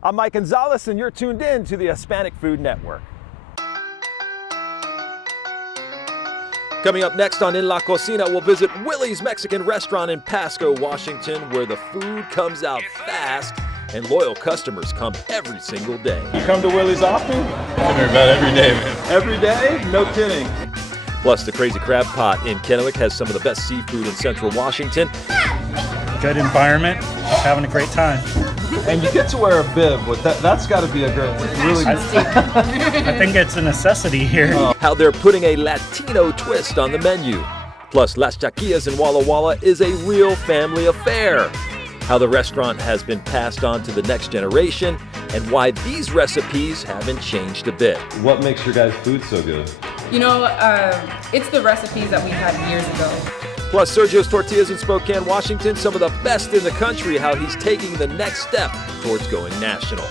I'm Mike Gonzalez, and you're tuned in to the Hispanic Food Network. Coming up next on In La Cocina, we'll visit Willy's Mexican restaurant in Pasco, Washington, where the food comes out fast and loyal customers come every single day. You come to Willy's often? Come here about every day, man. Every day? No kidding. Plus, the Crazy Crab Pot in Kennewick has some of the best seafood in Central Washington. Good environment, having a great time. And you get to wear a bib, but that's got to be a great, really good. I think it's a necessity here. How they're putting a Latino twist on the menu. Plus, Las Chaquillas in Walla Walla is a real family affair. How the restaurant has been passed on to the next generation, and why these recipes haven't changed a bit. What makes your guys' food so good? You know, it's the recipes that we had years ago. Plus, Sergio's Tortillas in Spokane, Washington, some of the best in the country, how he's taking the next step towards going national.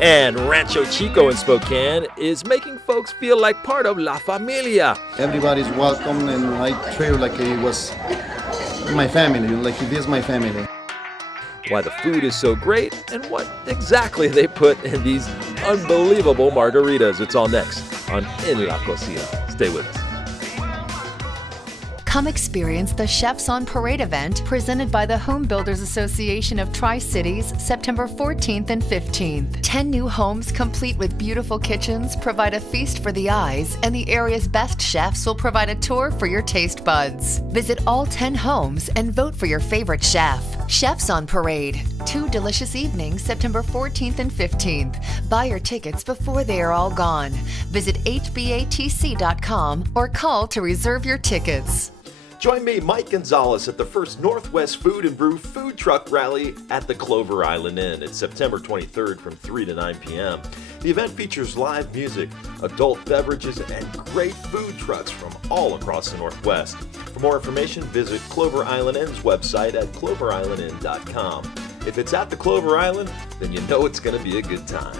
And Rancho Chico in Spokane is making folks feel like part of La Familia. Everybody's welcome, and I treat it like it was my family, like it is my family. Why the food is so great, and what exactly they put in these unbelievable margaritas. It's all next on In La Cocina. Stay with us. Come experience the Chefs on Parade event presented by the Home Builders Association of Tri-Cities, September 14th and 15th. 10 new homes complete with beautiful kitchens provide a feast for the eyes, and the area's best chefs will provide a tour for your taste buds. Visit all 10 homes and vote for your favorite chef. Chefs on Parade. 2 delicious evenings, September 14th and 15th. Buy your tickets before they are all gone. Visit hbatc.com or call to reserve your tickets. Join me, Mike Gonzalez, at the first Northwest Food and Brew food truck rally at the Clover Island Inn. It's September 23rd from 3 to 9 p.m. The event features live music, adult beverages, and great food trucks from all across the Northwest. For more information, visit Clover Island Inn's website at cloverislandinn.com. If it's at the Clover Island, then you know it's going to be a good time.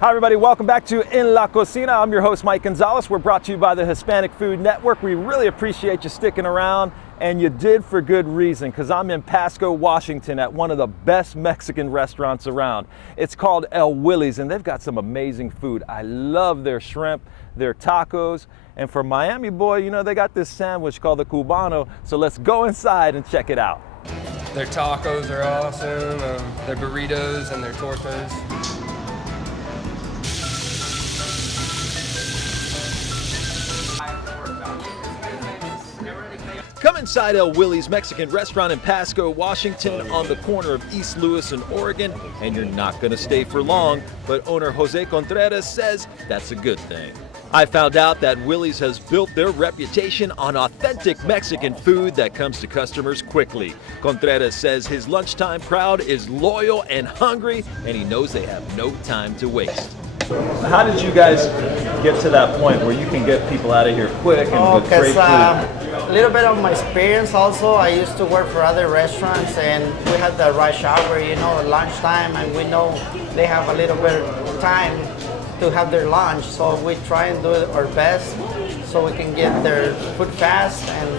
Hi everybody, welcome back to In La Cocina. I'm your host, Mike Gonzalez. We're brought to you by the Hispanic Food Network. We really appreciate you sticking around, and you did for good reason, because I'm in Pasco, Washington at one of the best Mexican restaurants around. It's called El Willy's, and they've got some amazing food. I love their shrimp, their tacos, and for Miami boy, you know, they got this sandwich called the Cubano, so let's go inside and check it out. Their tacos are awesome, their burritos and their tortas. Come inside El Willy's Mexican restaurant in Pasco, Washington, on the corner of East Louis and Oregon, and you're not going to stay for long, but owner Jose Contreras says that's a good thing. I found out that Willy's has built their reputation on authentic Mexican food that comes to customers quickly. Contreras says his lunchtime crowd is loyal and hungry, and he knows they have no time to waste. How did you guys get to that point where you can get people out of here quick and with great food? A little bit of my experience also. I used to work for other restaurants, and we had the rush hour, you know, lunchtime, and we know they have a little bit of time to have their lunch, so we try and do our best so we can get their food fast and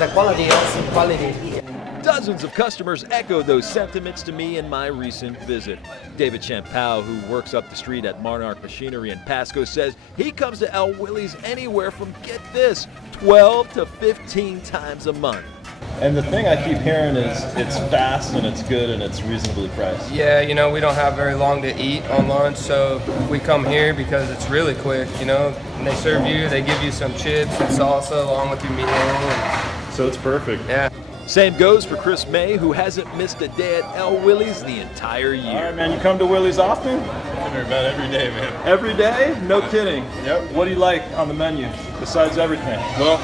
the quality, also quality. Dozens of customers echo those sentiments to me in my recent visit. David Champao, who works up the street at Monarch Machinery in Pasco, says he comes to El Willy's anywhere from, get this, 12 to 15 times a month. And the thing I keep hearing is it's fast and it's good and it's reasonably priced. Yeah, you know, we don't have very long to eat on lunch, so we come here because it's really quick, you know. And they serve you, they give you some chips and salsa along with your meal. So it's perfect. Yeah. Same goes for Chris May, who hasn't missed a day at El Willy's the entire year. All right, man, you come to Willy's often? Come here about every day, man. Every day? No kidding. Yep. What do you like on the menu besides everything? Well,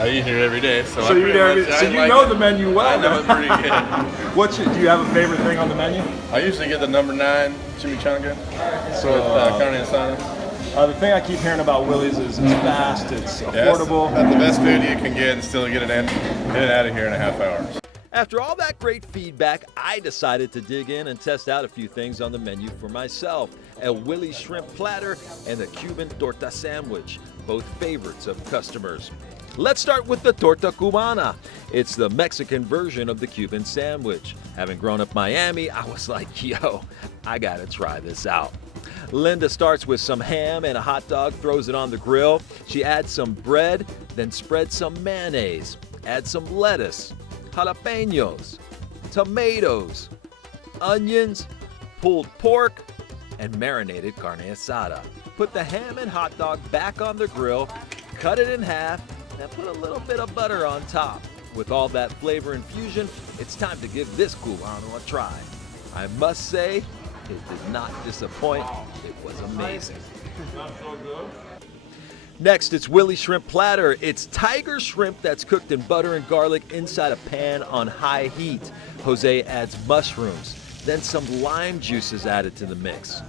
I eat here every day, so you know the menu well. I know it pretty good. Do you have a favorite thing on the menu? I usually get the number 9 chimichanga with carne asada. The thing I keep hearing about Willy's is it's fast, it's affordable. That's the best food you can get and still get it out of here in a half hour. After all that great feedback, I decided to dig in and test out a few things on the menu for myself. El Willy's shrimp platter and the Cuban torta sandwich, both favorites of customers. Let's start with the torta cubana. It's the Mexican version of the Cuban sandwich. Having grown up in Miami, I was like, yo, I gotta try this out. Linda starts with some ham and a hot dog, throws it on the grill. She adds some bread, then spreads some mayonnaise. Add some lettuce, jalapenos, tomatoes, onions, pulled pork, and marinated carne asada. Put the ham and hot dog back on the grill, cut it in half, and put a little bit of butter on top. With all that flavor infusion, it's time to give this cubano a try. I must say, it did not disappoint. It was amazing. Next, it's Willy shrimp platter. It's tiger shrimp that's cooked in butter and garlic inside a pan on high heat. Jose adds mushrooms, then some lime juice is added to the mix.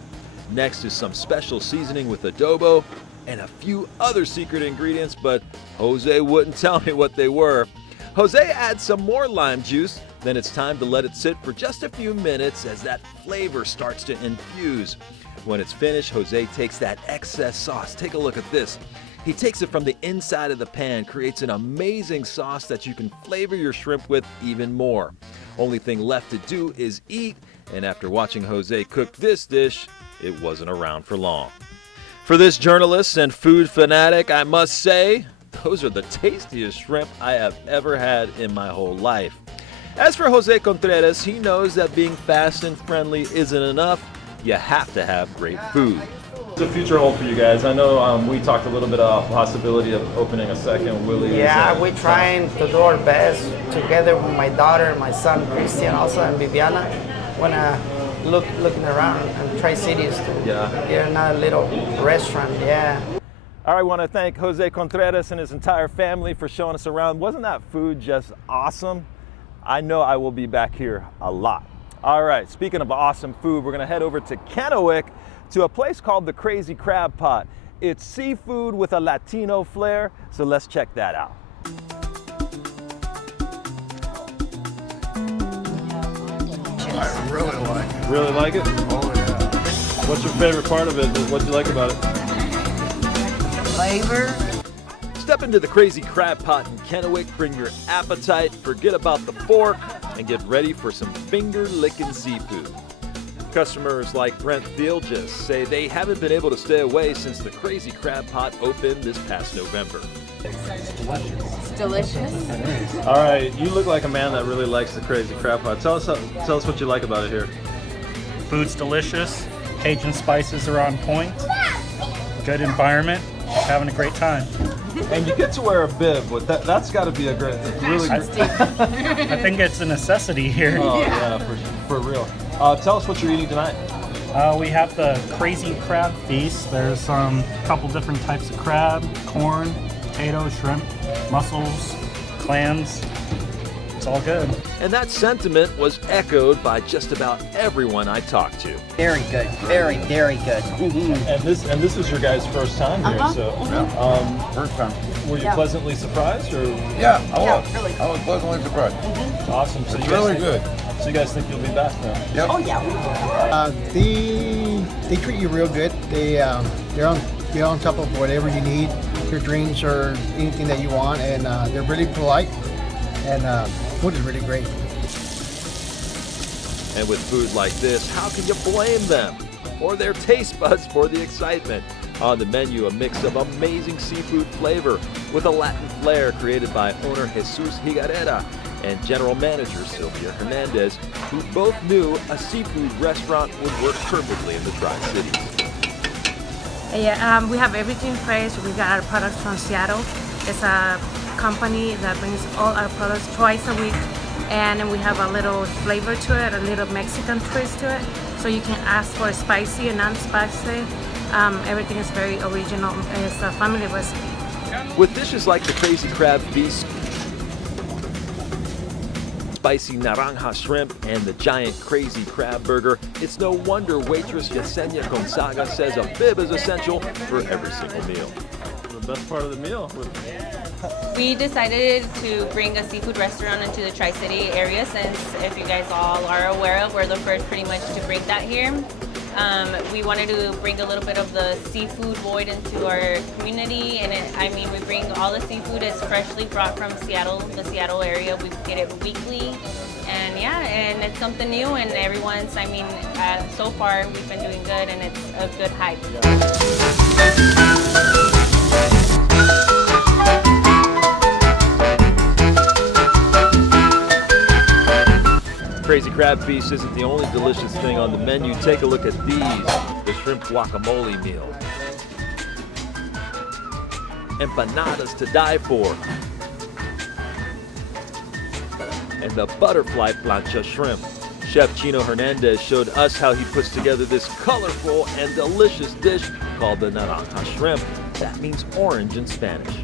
Next is some special seasoning with adobo and a few other secret ingredients, but Jose wouldn't tell me what they were. Jose adds some more lime juice, then it's time to let it sit for just a few minutes as that flavor starts to infuse. When it's finished, Jose takes that excess sauce. Take a look at this. He takes it from the inside of the pan, creates an amazing sauce that you can flavor your shrimp with even more. Only thing left to do is eat, and after watching Jose cook this dish, it wasn't around for long. For this journalist and food fanatic, I must say, those are the tastiest shrimp I have ever had in my whole life. As for Jose Contreras, he knows that being fast and friendly isn't enough. You have to have great food. What's the future hold for you guys? I know we talked a little bit about the possibility of opening a second Willy. Yeah, we're trying to do our best together with my daughter, my son Christian also, and Viviana. Wanna looking around and Tri-Cities to get another little restaurant. Yeah. All right, I want to thank Jose Contreras and his entire family for showing us around. Wasn't that food just awesome? I know I will be back here a lot. All right, speaking of awesome food, we're gonna head over to Kennewick to a place called the Crazy Crab Pot. It's seafood with a Latino flair, so let's check that out. I really like it. Really like it? Oh yeah. What's your favorite part of it? What do you like about it? Flavor. Step into the Crazy Crab Pot in Kennewick, bring your appetite, forget about the fork, and get ready for some finger-licking seafood. Customers like Brent Thielges say they haven't been able to stay away since the Crazy Crab Pot opened this past November. It's delicious. All right, you look like a man that really likes the Crazy Crab Pot. Tell us what you like about it here. Food's delicious. Cajun spices are on point. Good environment. Having a great time. And you get to wear a bib, but that's got to be a great, really great. I think it's a necessity here. Oh yeah, for real. Tell us what you're eating tonight. We have the Crazy Crab Feast. There's a couple different types of crab, corn, potatoes, shrimp, mussels, clams. It's all good. And that sentiment was echoed by just about everyone I talked to. Very good. Very, very good. And this is your guys' first time here, so First time. were you pleasantly surprised, or? Yeah, I was. really. I was pleasantly surprised. Awesome. So It's you guys really think, good. So you guys think you'll be back now? Yep. Oh yeah. They treat you real good. They're on top of whatever you need, your drinks or anything that you want, and they're really polite. And food is really great. And with food like this, how can you blame them or their taste buds for the excitement? On the menu, a mix of amazing seafood flavor with a Latin flair created by owner Jesus Higareda and general manager Sylvia Hernandez, who both knew a seafood restaurant would work perfectly in the Tri-Cities. Yeah, we have everything fresh. We got our products from Seattle. It's a company that brings all our products twice a week, and we have a little flavor to it, a little Mexican twist to it. So you can ask for spicy and non-spicy. Everything is very original. It's a family recipe. With dishes like the Crazy Crab Feast, spicy naranja shrimp, and the giant Crazy Crab Burger, it's no wonder waitress Yesenia Gonzaga says a bib is essential for every single meal. The best part of the meal. We decided to bring a seafood restaurant into the Tri-City area since, if you guys all are aware of, we're the first pretty much to bring that here. We wanted to bring a little bit of the seafood void into our community, and we bring all the seafood. It's freshly brought from Seattle, the Seattle area. We get it weekly, and and it's something new, and everyone's, so far we've been doing good, and it's a good hype. Crazy Crab Feast isn't the only delicious thing on the menu. Take a look at these, the shrimp guacamole meal. Empanadas to die for. And the butterfly plancha shrimp. Chef Chino Hernandez showed us how he puts together this colorful and delicious dish called the naranja shrimp. That means orange in Spanish.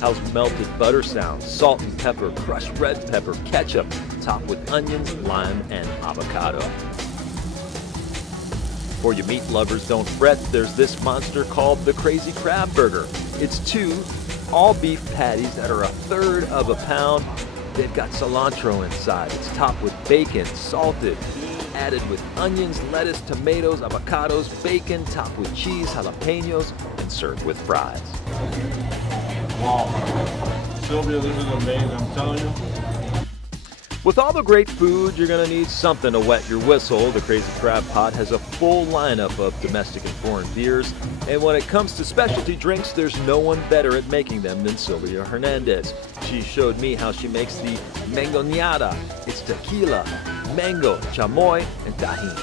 How's melted butter sound, salt and pepper, crushed red pepper, ketchup, topped with onions, lime, and avocado. For you meat lovers, don't fret, there's this monster called the Crazy Crab Burger. It's 2 all-beef patties that are 1/3 of a pound. They've got cilantro inside. It's topped with bacon, salted, added with onions, lettuce, tomatoes, avocados, bacon, topped with cheese, jalapenos, and served with fries. Wow. Sylvia, this is amazing, I'm telling you. With all the great food, you're going to need something to wet your whistle. The Crazy Crab Pot has a full lineup of domestic and foreign beers. And when it comes to specialty drinks, there's no one better at making them than Sylvia Hernandez. She showed me how she makes the mangoñada. It's tequila, mango, chamoy, and tajin.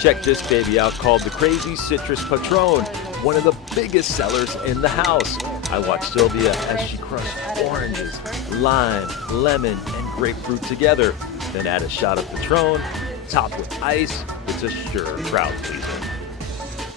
Check this baby out called the Crazy Citrus Patron, one of the biggest sellers in the house. I watched Sylvia as she crushed oranges, lime, lemon, and grapefruit together. Then add a shot of Patron, topped with ice. It's a sure crowd pleaser.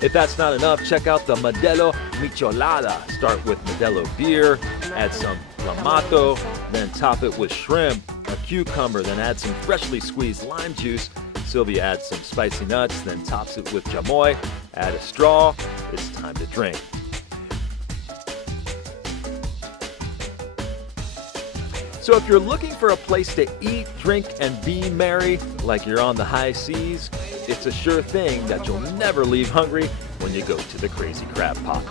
If that's not enough, check out the Modelo Michelada. Start with Modelo beer, add some clamato, then top it with shrimp, a cucumber, then add some freshly squeezed lime juice. Sylvia adds some spicy nuts, then tops it with chamoy, add a straw. It's time to drink. So if you're looking for a place to eat, drink, and be merry like you're on the high seas, it's a sure thing that you'll never leave hungry when you go to the Crazy Crab Pot.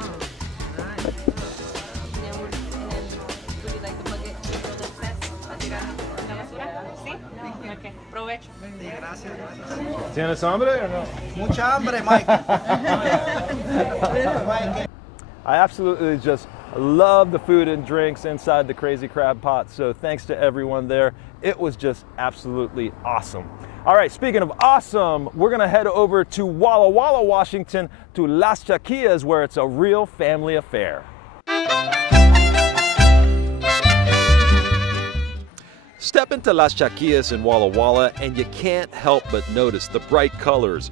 ¿Tienes hambre or no? Mucha hambre, Mike. I absolutely just love the food and drinks inside the Crazy Crab Pot, so thanks to everyone there. It was just absolutely awesome. All right, speaking of awesome, we're gonna head over to Walla Walla, Washington, to Las Chaquillas, where it's a real family affair. Step into Las Chaquillas in Walla Walla and you can't help but notice the bright colors,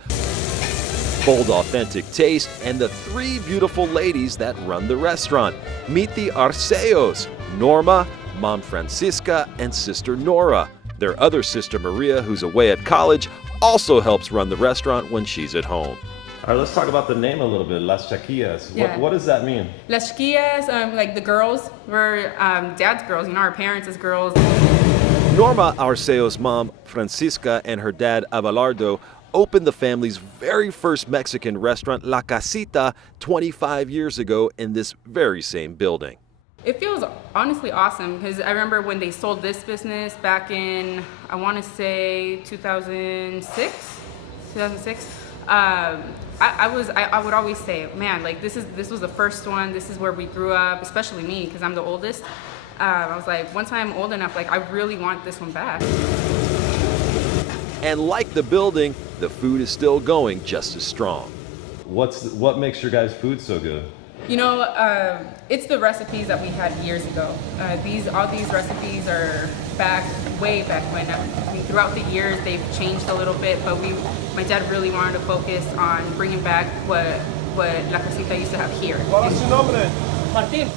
bold authentic taste, and the 3 beautiful ladies that run the restaurant. Meet the Arceos, Norma, Mom Francisca, and Sister Nora. Their other sister Maria, who's away at college, also helps run the restaurant when she's at home. All right, let's talk about the name a little bit, Las Chaquillas. Yeah. What does that mean? Las Chaquillas, like the girls, we're dad's girls, our parents as girls. Norma Arceo's mom, Francisca, and her dad, Abelardo, opened the family's very first Mexican restaurant, La Casita, 25 years ago in this very same building. It feels honestly awesome because I remember when they sold this business back in, I want to say 2006. I would always say, man, like this was the first one. This is where we grew up, especially me because I'm the oldest. I was like, once I'm old enough, like I really want this one back. And like the building, the food is still going just as strong. What makes your guys' food so good? It's the recipes that we had years ago. All these recipes are way back when. Throughout the years, they've changed a little bit, but my dad really wanted to focus on bringing back what La Casita used to have here. Martin.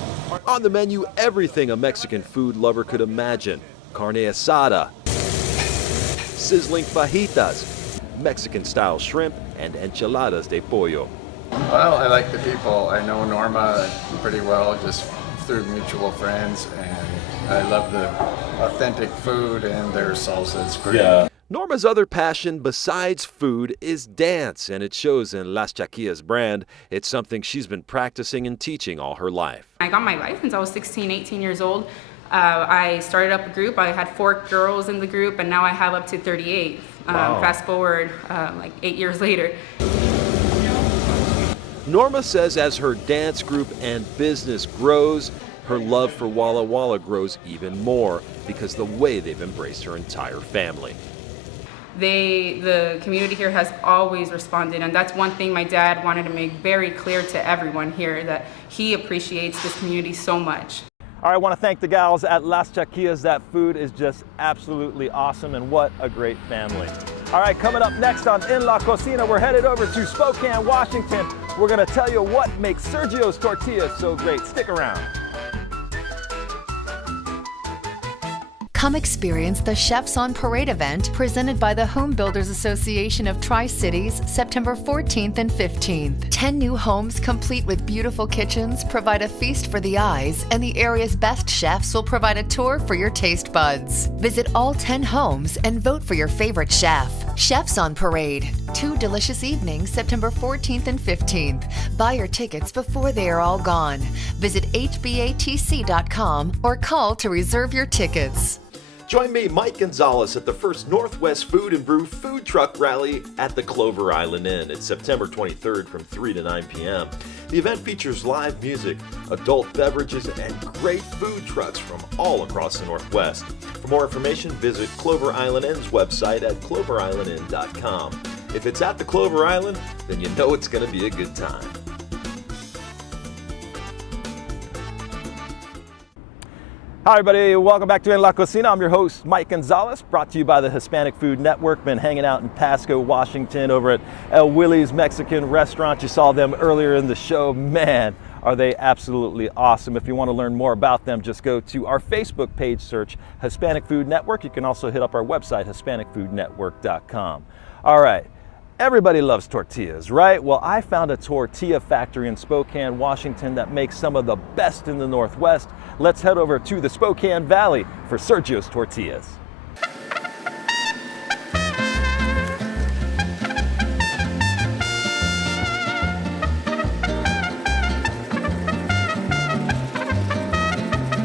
On the menu, everything a Mexican food lover could imagine. Carne asada, sizzling fajitas, Mexican-style shrimp, and enchiladas de pollo. Well, I like the people. I know Norma pretty well, just through mutual friends, and I love the authentic food and their salsa. It's great. Yeah. Norma's other passion besides food is dance, and it shows in Las Chaquillas brand. It's something she's been practicing and teaching all her life. I got my license, I was 16, 18 years old. I started up a group. I had 4 girls in the group, and now I have up to 38. Wow. Fast forward like 8 years later. Norma says as her dance group and business grows, her love for Walla Walla grows even more because the way they've embraced her entire family. The community here has always responded, and that's one thing my dad wanted to make very clear to everyone here, that he appreciates this community so much. All right, I want to thank the gals at Las Chaquillas. That food is just absolutely awesome, and what a great family. All right, coming up next on In La Cocina, we're headed over to Spokane, Washington. We're going to tell you what makes Sergio's Tortillas so great. Stick around. Come experience the Chefs on Parade event presented by the Home Builders Association of Tri-Cities, September 14th and 15th. 10 new homes complete with beautiful kitchens provide a feast for the eyes, and the area's best chefs will provide a tour for your taste buds. Visit all 10 homes and vote for your favorite chef. Chefs on Parade. 2 delicious evenings, September 14th and 15th. Buy your tickets before they are all gone. Visit hbatc.com or call to reserve your tickets. Join me, Mike Gonzalez, at the first Northwest Food and Brew Food Truck Rally at the Clover Island Inn. It's September 23rd from 3 to 9 p.m. The event features live music, adult beverages, and great food trucks from all across the Northwest. For more information, visit Clover Island Inn's website at cloverislandinn.com. If it's at the Clover Island, then you know it's going to be a good time. Hi everybody, welcome back to In La Cocina. I'm your host, Mike Gonzalez, brought to you by the Hispanic Food Network. Been hanging out in Pasco, Washington over at Willy's Mexican restaurant. You saw them earlier in the show. Man, are they absolutely awesome. If you want to learn more about them, just go to our Facebook page, search Hispanic Food Network. You can also hit up our website, HispanicFoodNetwork.com. All right. Everybody loves tortillas, right? Well, I found a tortilla factory in Spokane, Washington that makes some of the best in the Northwest. Let's head over to the Spokane Valley for Sergio's Tortillas.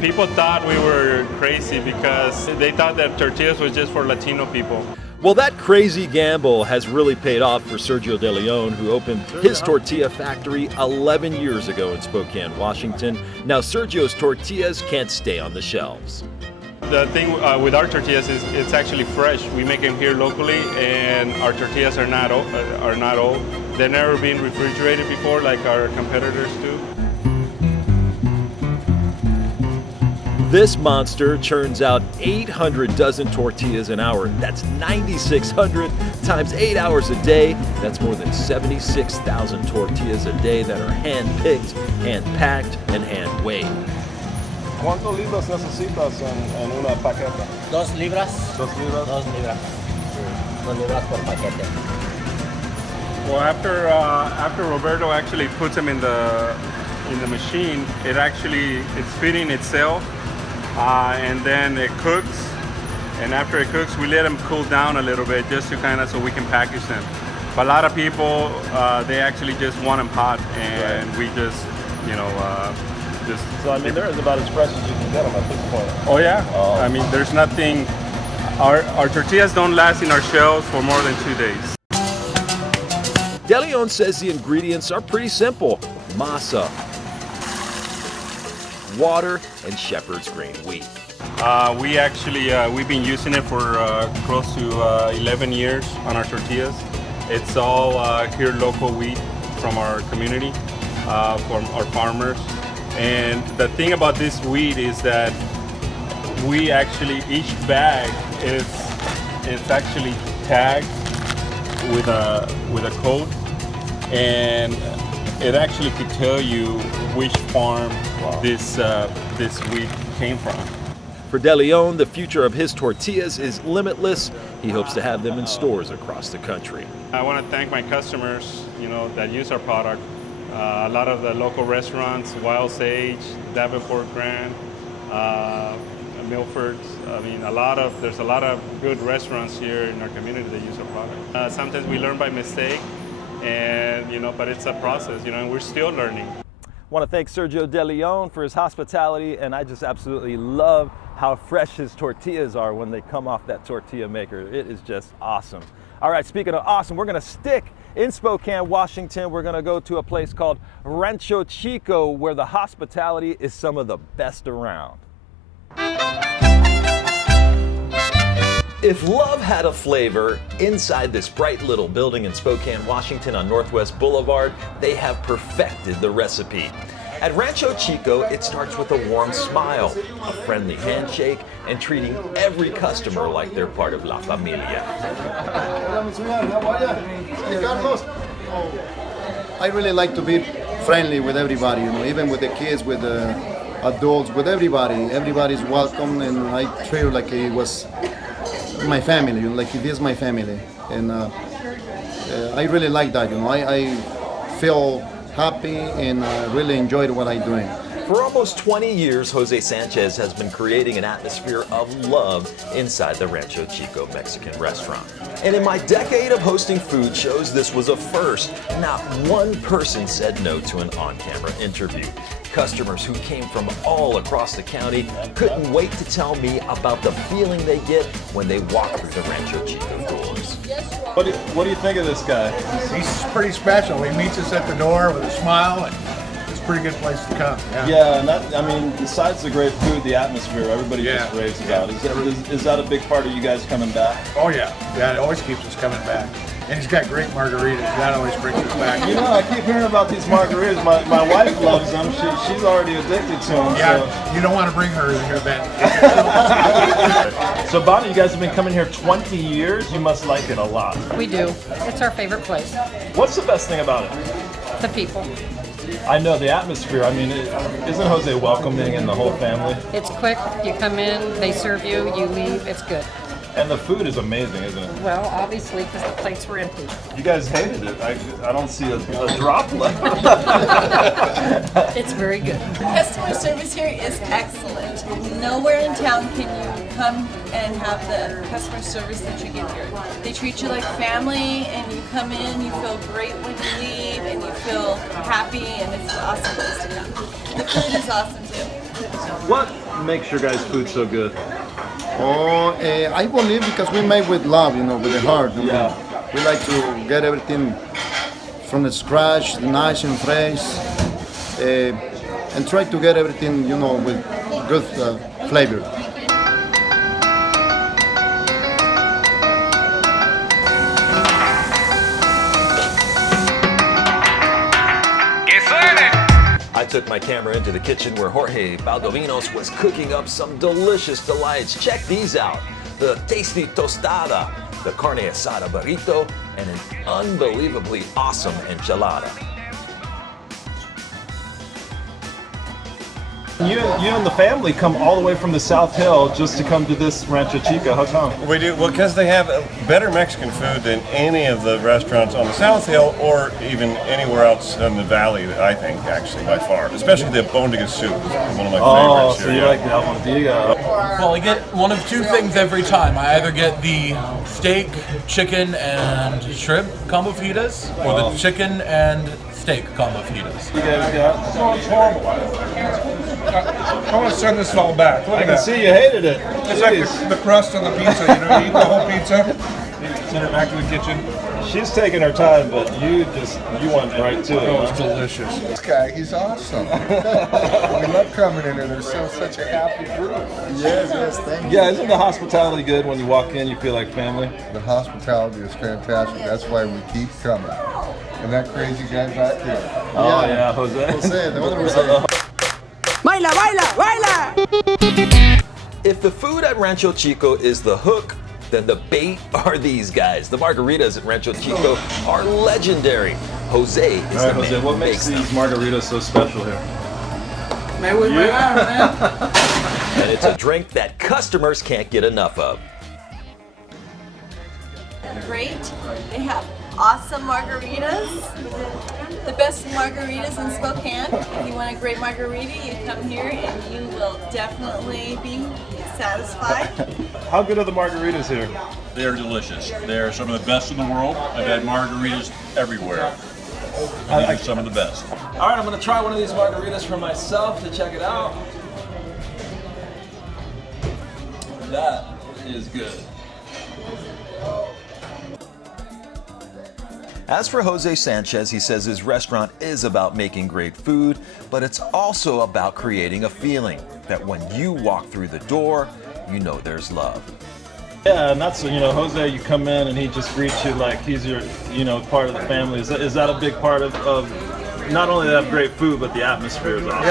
People thought we were crazy because they thought that tortillas was just for Latino people. Well, that crazy gamble has really paid off for Sergio De Leon, who opened his tortilla factory 11 years ago in Spokane, Washington. Now, Sergio's Tortillas can't stay on the shelves. The thing with our tortillas is it's actually fresh. We make them here locally, and our tortillas are not old. They've never been refrigerated before like our competitors do. This monster churns out 800 dozen tortillas an hour. That's 9,600 times 8 hours a day. That's more than 76,000 tortillas a day that are hand-picked, hand-packed, and hand-weighed. ¿Cuántos libras necesitas en una paqueta? 2 libras. 2 libras. 2 libras. 2 libras por paquete. Well, after Roberto actually puts them in the machine, it's feeding itself. And then it cooks, and after it cooks, we let them cool down a little bit just to so we can package them. But a lot of people, they actually just want them hot, and we just, So I mean, they're about as fresh as you can get them at this point. Oh yeah. I mean, there's nothing. Our tortillas don't last in our shelves for more than 2 days. De Leon says the ingredients are pretty simple: masa, water, and shepherd's grain wheat. We've been using it for close to 11 years on our tortillas. It's all here local wheat from our community, from our farmers. And the thing about this wheat is that each bag it's actually tagged with a code, and it actually could tell you which farm this wheat came from. For De Leon, the future of his tortillas is limitless. He hopes to have them in stores across the country. I want to thank my customers, that use our product, A lot of the local restaurants, Wild Sage, Davenport Grand, Milford's. I mean, there's a lot of good restaurants here in our community that use our product. Sometimes we learn by mistake, and but it's a process, and we're still learning. I want to thank Sergio De Leon for his hospitality, and I just absolutely love how fresh his tortillas are when they come off that tortilla maker. It is just awesome. All right, speaking of awesome, we're gonna stick in Spokane, Washington. We're gonna go to a place called Rancho Chico, where the hospitality is some of the best around. If love had a flavor, inside this bright little building in Spokane, Washington on Northwest Boulevard, they have perfected the recipe. At Rancho Chico, it starts with a warm smile, a friendly handshake, and treating every customer like they're part of La Familia. I really like to be friendly with everybody, even with the kids, with the adults, with everybody. Everybody's welcome, and I treat it like it was my family, like it is my family. And I really like that, I feel happy and really enjoyed what I'm doing. For almost 20 years, Jose Sanchez has been creating an atmosphere of love inside the Rancho Chico Mexican restaurant. And in my decade of hosting food shows, this was a first. Not one person said no to an on-camera interview. Customers who came from all across the county couldn't wait to tell me about the feeling they get when they walk through the Rancho Chico doors. What do you think of this guy? He's pretty special. He meets us at the door with a smile, and it's a pretty good place to come. Yeah, and besides the great food, the atmosphere, everybody just raves about it. Is that a big part of you guys coming back? Oh yeah, it always keeps us coming back. And he's got great margaritas. That always brings us back. I keep hearing about these margaritas. My wife loves them. She's already addicted to them. Yeah, so. You don't want to bring her here then. So Bonnie, you guys have been coming here 20 years. You must like it a lot. We do. It's our favorite place. What's the best thing about it? The people. I know the atmosphere. Isn't Jose welcoming and the whole family? It's quick. You come in, they serve you, you leave. It's good. And the food is amazing, isn't it? Well, obviously, because the plates were empty. You guys hated it. I don't see a drop left. It's very good. Customer service here is excellent. Nowhere in town can you come and have the customer service that you get here. They treat you like family, and you come in, you feel great when you leave, and you feel happy, and it's an awesome place to come. The food is awesome too. What makes your guys' food so good? I believe because we make with love, with the heart. We like to get everything from the scratch, nice and fresh, and try to get everything, with good flavor. I took my camera into the kitchen where Jorge Baldovinos was cooking up some delicious delights. Check these out. The tasty tostada, the carne asada burrito, and an unbelievably awesome enchilada. You and the family come all the way from the South Hill just to come to this Rancho Chico. How come? We do, well, because they have better Mexican food than any of the restaurants on the South Hill or even anywhere else in the valley, I think, actually, by far. Especially the albondiga soup is one of my favorites. So you like the albondiga. Well, I get one of two things every time. I either get the steak, chicken, and shrimp combo fajitas, or the chicken and steak combo fajitas. You guys got? Oh, it's horrible. I want to send this all back. Look I at can that. see you hated it. It's like the crust on the pizza. You eat the whole pizza, send it back to the kitchen. She's taking her time, but you went right to it. Oh, it's delicious. This guy, he's awesome. We love coming in here. They're such a happy group. Yes, thank you. Yeah, isn't the hospitality good when you walk in, you feel like family? The hospitality is fantastic. That's why we keep coming. And that crazy guy back there. Oh, yeah, Jose. The other Jose. Baila, baila, baila! If the food at Rancho Chico is the hook, then the bait are these guys. The margaritas at Rancho Chico are legendary. Jose is the man who what makes these margaritas so special here? And it's a drink that customers can't get enough of. Great. They have awesome margaritas. The best margaritas in Spokane. If you want a great margarita, you come here and you will definitely be satisfied. How good are the margaritas here? They are delicious. They are some of the best in the world. I've had margaritas everywhere. And these are some of the best. All right, I'm gonna try one of these margaritas for myself to check it out. That is good. As for Jose Sanchez, he says his restaurant is about making great food, but it's also about creating a feeling that when you walk through the door, you know there's love. Yeah, and that's, Jose, you come in and he just greets you like he's your, part of the family. Is that a big part of not only that great food, but the atmosphere is awesome?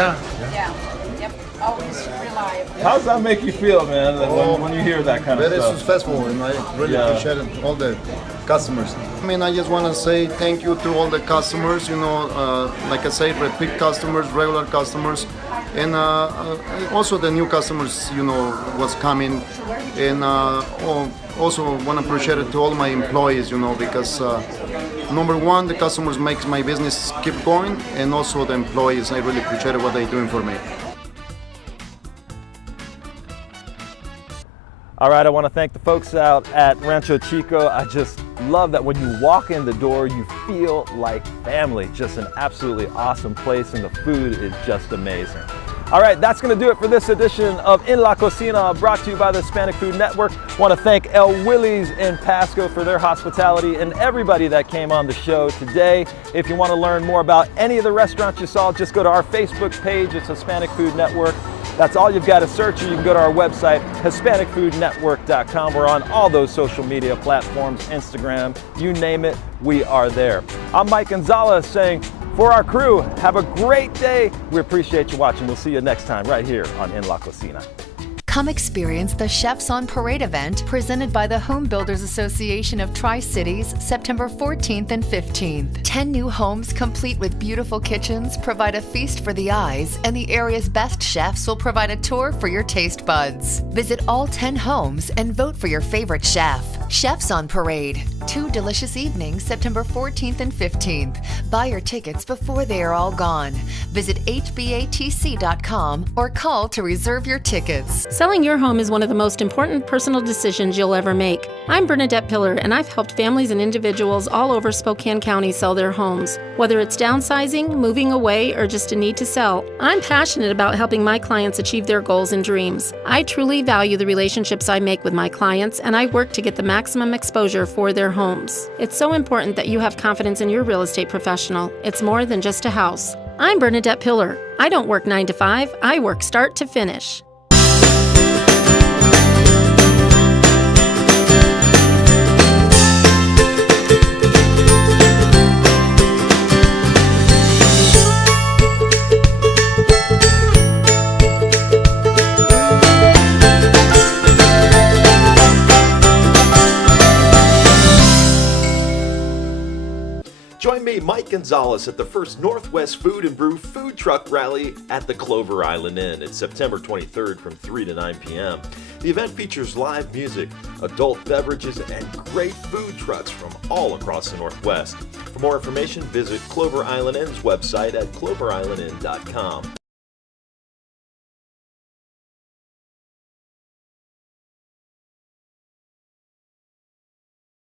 Yeah. Yep. Always reliable. How does that make you feel, man, when you hear that kind of Very stuff? successful, and I really appreciate all the customers. I just want to say thank you to all the customers, like I say, repeat customers, regular customers, and also the new customers, was coming. And also want to appreciate it to all my employees, because number one, the customers makes my business keep going, and also the employees, I really appreciate what they're doing for me. All right, I want to thank the folks out at Rancho Chico. I just love that when you walk in the door, you feel like family. Just an absolutely awesome place, and the food is just amazing. All right, that's going to do it for this edition of In La Cocina, brought to you by the Hispanic Food Network. I want to thank El Willy's in Pasco for their hospitality and everybody that came on the show today. If you want to learn more about any of the restaurants you saw, just go to our Facebook page. It's Hispanic Food Network. That's all you've got to search, or you can go to our website, HispanicFoodNetwork.com. We're on all those social media platforms, Instagram, you name it, we are there. I'm Mike Gonzalez saying, for our crew, have a great day. We appreciate you watching. We'll see you next time right here on In La Cocina. Come experience the Chefs on Parade event presented by the Home Builders Association of Tri-Cities, September 14th and 15th. 10 new homes complete with beautiful kitchens provide a feast for the eyes, and the area's best chefs will provide a tour for your taste buds. Visit all 10 homes and vote for your favorite chef. Chefs on Parade. 2 delicious evenings, September 14th and 15th. Buy your tickets before they are all gone. Visit hbatc.com or call to reserve your tickets. Selling your home is one of the most important personal decisions you'll ever make. I'm Bernadette Pillar, and I've helped families and individuals all over Spokane County sell their homes. Whether it's downsizing, moving away, or just a need to sell, I'm passionate about helping my clients achieve their goals and dreams. I truly value the relationships I make with my clients, and I work to get the maximum exposure for their homes. It's so important that you have confidence in your real estate professional. It's more than just a house. I'm Bernadette Pillar. I don't work 9 to 5, I work start to finish. Join me, Mike Gonzalez, at the first Northwest Food and Brew Food Truck Rally at the Clover Island Inn. It's September 23rd from 3 to 9 p.m. The event features live music, adult beverages, and great food trucks from all across the Northwest. For more information, visit Clover Island Inn's website at cloverislandinn.com.